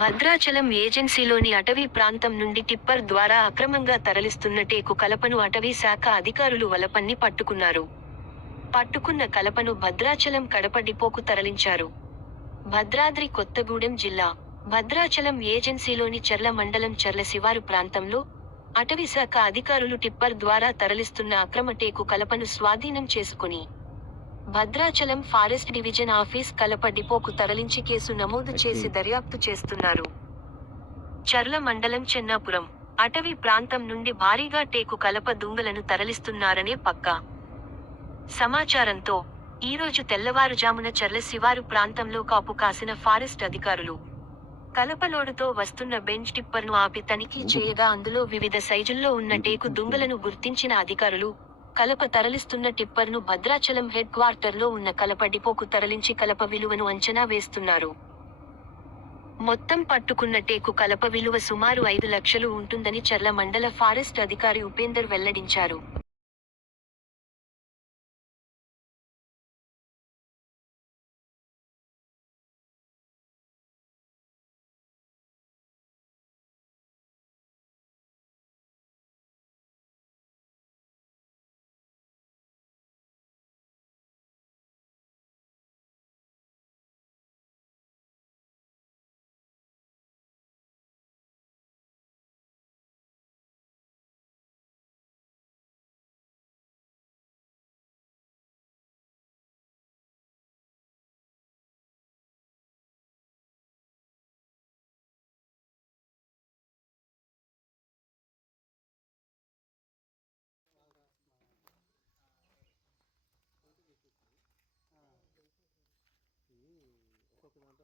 భద్రాచలం ఏజెన్సీలోని అటవీ ప్రాంతం నుండి టిప్పర్ ద్వారా అక్రమంగా తరలిస్తున్న టేకు కలపను అటవీ శాఖ అధికారులు వలపన్ని పట్టుకున్నారు. పట్టుకున్న కలపను భద్రాచలం కడప డిపోకు తరలించారు. భద్రాద్రి కొత్తగూడెం జిల్లా భద్రాచలం ఏజెన్సీలోని చెర్ల మండలం చెర్ల శివారు ప్రాంతంలో అటవీ శాఖ అధికారులు టిప్పర్ ద్వారా తరలిస్తున్న అక్రమ టేకు కలపను స్వాధీనం చేసుకుని భద్రాచలం ఫారెస్ట్ డివిజన్ ఆఫీస్ కలప డిపోకు తరలించి కేసు నమోదు చేసి దర్యాప్తు చేస్తున్నారు. చర్ల మండలం చెన్నాపురం అటవీ ప్రాంతం నుండి భారీగా టేకు కలప దుంగలను తరలిస్తున్నారనే పక్కా. సమాచారంతో ఈరోజు తెల్లవారుజామున చర్ల శివారు ప్రాంతంలో కాపు కాసిన ఫారెస్ట్ అధికారులు. కలపలోడుతో వస్తున్న బెంచ్ టిప్పర్ను ఆపి తనిఖీ చేయగా అందులో వివిధ సైజుల్లో ఉన్న టేకు దుంగలను గుర్తించిన అధికారులు కలప తరలిస్తున్న టిప్పర్ను భద్రాచలం హెడ్ క్వార్టర్లో ఉన్న కలప డిపోకు తరలించి కలప విలువను అంచనా వేస్తున్నారు. మొత్తం పట్టుకున్న టేకు కలప విలువ సుమారు ఐదు లక్షలు ఉంటుందని చర్ల మండల ఫారెస్ట్ అధికారి ఉపేందర్ వెల్లడించారు.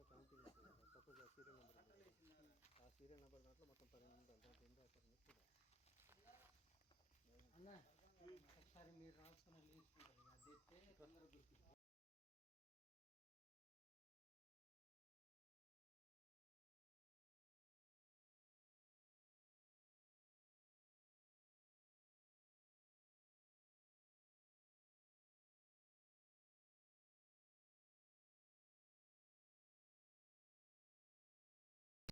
కౌంటింగ్ సపోజ్ ఆ సీరియల్ నెంబర్ ఆ సీరియల్ నెంబర్ దాంట్లో మొత్తం పన్నెండు ఉంటాయి దాంట్లో ఎన్ని రాశారు అన్న ఒకసారి మీరు రాసుకున్న లీస్ట్ ఉంటుంది అది తెస్తే తొందరగా గుర్తు